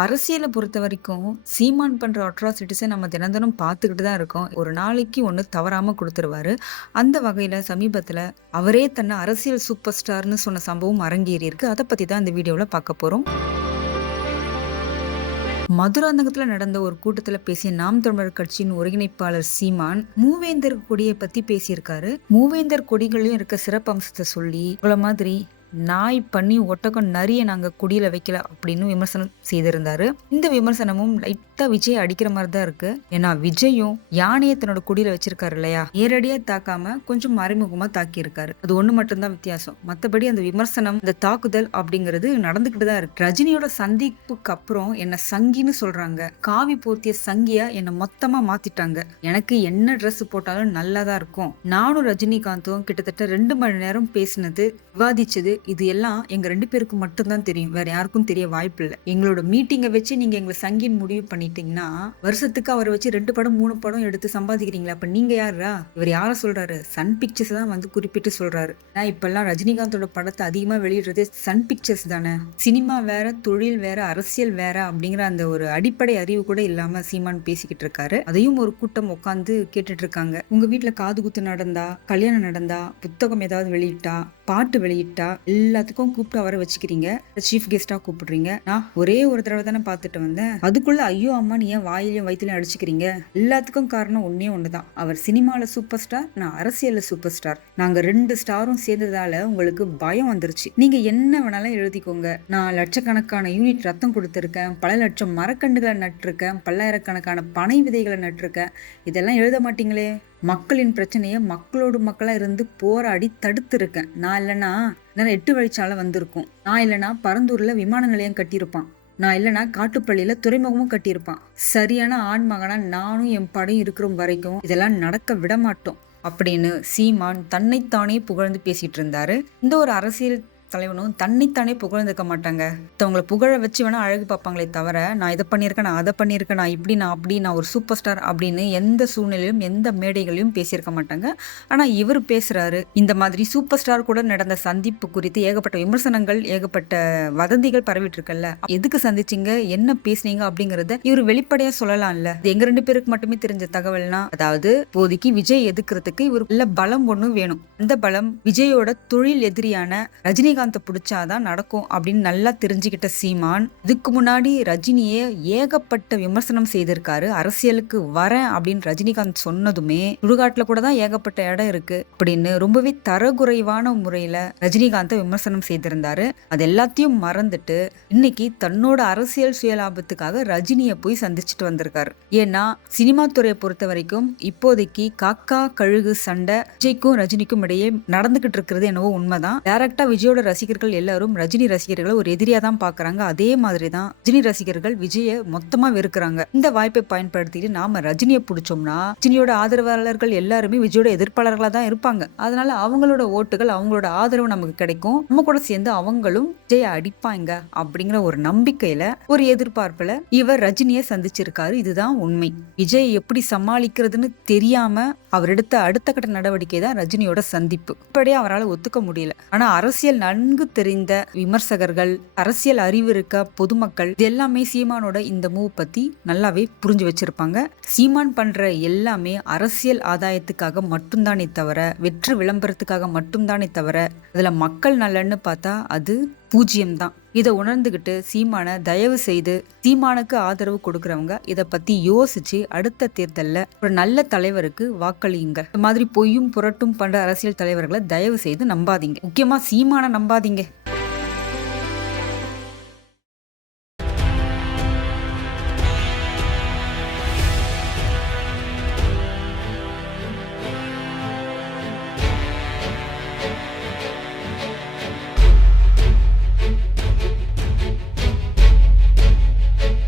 அரசியலை பொறுத்த வரைக்கும் சீமான் பண்ற அட்ராசிட்டிஸை நம்ம தினந்தனம் பார்த்துக்கிட்டு தான் இருக்கோம். ஒரு நாளைக்கு ஒன்று தவறாம கொடுத்துருவாரு. அந்த வகையில சமீபத்துல அவரே தன்னை அரசியல் சூப்பர் ஸ்டார்னு சொன்ன சம்பவம் அரங்கேறி இருக்கு. அதை பத்தி தான் இந்த வீடியோவில் பார்க்க போறோம். மதுராந்தகத்தில் நடந்த ஒரு கூட்டத்தில் பேசிய நாம் தமிழர் கட்சியின் ஒருங்கிணைப்பாளர் சீமான் மூவேந்தர் கொடியை பத்தி பேசியிருக்காரு. மூவேந்தர் கொடிகளையும் இருக்க சிறப்பு அம்சத்தை சொல்லி உங்களை மாதிரி நாய் பண்ணி ஒட்டகம் நிறைய நாங்கள் குடியில் வைக்கல அப்படின்னு விமர்சனம் செய்திருந்தாரு. இந்த விமர்சனமும் லைட்டா விஜய் அடிக்கிற மாதிரி தான் இருக்கு. ஏன்னா விஜயும் யானையை தன்னோட குடியில வச்சிருக்காரு இல்லையா? நேரடியா தாக்காம கொஞ்சம் மறைமுகமா தாக்கி இருக்காரு அது ஒண்ணு மட்டும்தான் வித்தியாசம். மத்தபடி அந்த விமர்சனம் இந்த தாக்குதல் அப்படிங்கிறது நடந்துகிட்டு தான் இருக்கு. ரஜினியோட சந்திப்புக்கு அப்புறம் என்ன சங்கின்னு சொல்றாங்க. காவி போர்த்திய சங்கியா என்ன மொத்தமா மாத்திட்டாங்க. எனக்கு என்ன ட்ரெஸ் போட்டாலும் நல்லா தான் இருக்கும். நானும் ரஜினிகாந்தும் கிட்டத்தட்ட ரெண்டு மணி நேரம் பேசினது விவாதிச்சது இது எல்லாம் எங்க ரெண்டு பேருக்கு மட்டும்தான் தெரியும். வேற யாருக்கும் தெரிய வாய்ப்பு இல்லை. எங்களோட மீட்டிங்கை வச்சு நீங்க எங்களை சங்கின் முடிவு பண்ணிட்டீங்கன்னா வருஷத்துக்கு அவரை வச்சு ரெண்டு படம் மூணு படம் எடுத்து சம்பாதிக்கிறீங்களா? அப்ப நீங்க யாரா இவர் யார சொல்றாரு? சன் பிக்சர்ஸ் தான் வந்து குறிப்பிட்டு சொல்றாரு. நான் இப்பெல்லாம் ரஜினிகாந்தோட படத்தை அதிகமா வெளியிடுறதே சன் பிக்சர்ஸ் தானே. சினிமா வேற தொழில் வேற அரசியல் வேற அப்படிங்கிற அந்த ஒரு அடிப்படை அறிவு கூட இல்லாம சீமான் பேசிக்கிட்டு இருக்காரு. அதையும் ஒரு கூட்டம் உட்காந்து கேட்டுட்டு இருக்காங்க. உங்க வீட்டுல காது குத்து நடந்தா கல்யாணம் நடந்தா புத்தகம் ஏதாவது வெளியிட்டா பாட்டு வெளியிட்டா எல்லாத்துக்கும் கூப்பிட்டு அவரை வச்சுக்கிறீங்க. சீஃப் கெஸ்டா கூப்பிடுறீங்க. நான் ஒரே ஒரு தடவை தானே பார்த்துட்டு வந்தேன். அதுக்குள்ள ஐயோ அம்மா நீ ஏன் வாயிலையும் வயிற்றுலையும் அடிச்சுக்கிறீங்க? எல்லாத்துக்கும் காரணம் ஒன்னே ஒண்ணுதான். அவர் சினிமாவில் சூப்பர் ஸ்டார் நான் அரசியலில் சூப்பர் ஸ்டார் நாங்க ரெண்டு ஸ்டாரும் சேர்ந்ததால உங்களுக்கு பயம் வந்துருச்சு. நீங்க என்ன வேணாலும் எழுதிக்கோங்க. நான் லட்சக்கணக்கான யூனிட் ரத்தம் கொடுத்துருக்கேன். பல லட்சம் மரக்கண்டுகளை நட்டிருக்கேன். பல்லாயிரக்கணக்கான பனை விதைகளை நட்டிருக்கேன். இதெல்லாம் எழுத மாட்டீங்களே. மக்களின் பிரச்சனையை மக்களோடு மக்களாக இருந்து போராடி தடுத்திருக்கேன். நான் இல்லைன்னா நிறைய எட்டு வழிச்சாலை வந்திருக்கும். நான் இல்லைன்னா பரந்தூரில் விமான நிலையம் கட்டியிருப்பான். நான் இல்லைன்னா காட்டுப்பள்ளியில் துறைமுகமும் கட்டியிருப்பான். சரியான ஆண்மகனா நானும் என் படையும் இருக்கிற வரைக்கும் இதெல்லாம் நடக்க விட மாட்டோம் அப்படின்னு சீமான் தன்னைத்தானே புகழ்ந்து பேசிட்டு இருந்தாரு. இந்த ஒரு அரசியல் தலைவனும் தன்னைத்தானே புகழ்ந்துக்க மாட்டாங்க. மற்றவங்களை புகழ வச்சு வேணா அழகு பார்ப்பாங்களே தவிர நான் இதை பண்ணியிருக்கேன் நான் அதை பண்ணியிருக்கேன் நான் இப்படி நான் அப்படி நான் ஒரு சூப்பர் ஸ்டார் அப்படின்னு எந்த சூழ்நிலையும் எந்த மேடைகளையும் பேசியிருக்க மாட்டாங்க. ஆனால் இவர் பேசுறாரு இந்த மாதிரி சூப்பர் ஸ்டார் கூட நடந்த சந்திப்பு குறித்து ஏகப்பட்ட விமர்சனங்கள் ஏகப்பட்ட வதந்திகள் பரவிட்டு இருக்கல்ல எதுக்கு சந்திச்சிங்க? என்ன பேசுனீங்க? அப்படிங்கறத இவர் வெளிப்படையா சொல்லலாம்ல. இது எங்க ரெண்டு பேருக்கு மட்டுமே தெரிஞ்ச தகவல்னா அதாவது போதிக்கு விஜய் எதுக்குறதுக்கு இவர் பலம் ஒண்ணும் வேணும். அந்த பலம் விஜயோட தொழில் எதிரியான ரஜினிகாந்த் ரஜினிகாந்தை பிடிச்சாதான் நடக்கும் அப்படின்னு நல்லா தெரிஞ்சுக்கிட்ட சீமான் இதுக்கு முன்னாடி ரஜினியை ஏகப்பட்ட விமர்சனம் செய்திருக்காரு. அரசியலுக்கு வரேன் அப்படின்னு ரஜினிகாந்த் சொன்னதுமே சுடுகாட்டில் கூட தான் ஏகப்பட்ட இடம் இருக்கு அப்படின்னு ரொம்பவே தரக்குறைவான முறையில ரஜினிகாந்தை விமர்சனம் செய்திருந்தாரு. அது எல்லாத்தையும் மறந்துட்டு இன்னைக்கு தன்னோட அரசியல் சுயலாபத்துக்காக ரஜினியை போய் சந்திச்சுட்டு வந்திருக்காரு. ஏன்னா சினிமா துறையை பொறுத்த வரைக்கும் இப்போதைக்கு காக்கா கழுகு சண்டை விஜய்க்கும் ரஜினிக்கும் இடையே நடந்துகிட்டு இருக்கிறது என்னவோ உண்மைதான். டேரக்டா விஜயோட ரசிகர்கள் எல்லாரும் ரஜினி ரசிகர்களை ஒரு எதிரியா தான் பாக்குறாங்க. அதே மாதிரி தான் ரஜினி ரசிகர்கள் விஜய மொத்தமா வெறுக்கிறாங்க. இந்த வாய்ப்பை பயன்படுத்திட்டு நாம ரஜினியை பிடிச்சோம்னா ரஜினியோட ஆதரவாளர்கள் எல்லாருமே விஜயோட எதிர்ப்பாளர்களா தான் இருப்பாங்க. அதனால அவங்களோட ஓட்டுகள் அவங்களோட ஆதரவு நமக்கு கிடைக்கும். நம்ம கூட சேர்ந்து அவங்களும் விஜய அடிப்பாங்க அப்படிங்கிற ஒரு நம்பிக்கையில ஒரு எதிர்பார்ப்புல இவர் ரஜினியை சந்திச்சிருக்காரு. இதுதான் உண்மை. விஜய் எப்படி சமாளிக்கிறதுன்னு தெரியாம அவர் எடுத்த அடுத்த கட்ட நடவடிக்கை தான் ரஜினியோட சந்திப்பு. இப்படியே அவரால் ஒத்துக்க முடியல. ஆனா அரசியல் நன்கு தெரிந்த விமர்சகர்கள் அரசியல் அறிவு இருக்க பொதுமக்கள் இது எல்லாமே சீமானோட இந்த மூவ் பத்தி நல்லாவே புரிஞ்சு வச்சிருப்பாங்க. சீமான் பண்ற எல்லாமே அரசியல் ஆதாயத்துக்காக மட்டும்தானே தவிர வெற்று விளம்பரத்துக்காக மட்டும்தானே தவிர அதுல மக்கள் நலன்னு பார்த்தா அது பூஜ்ஜியம் தான் இதை உணர்ந்துக்கிட்டு சீமான தயவு செய்து சீமானுக்கு ஆதரவு கொடுக்கறவங்க இதை பத்தி யோசிச்சு அடுத்த தேர்தலில் ஒரு நல்ல தலைவருக்கு வாக்களியுங்க. இந்த மாதிரி பொய்யும் புரட்டும் பண்ற அரசியல் தலைவர்களை தயவு செய்து நம்பாதீங்க. முக்கியமா சீமான நம்பாதீங்க.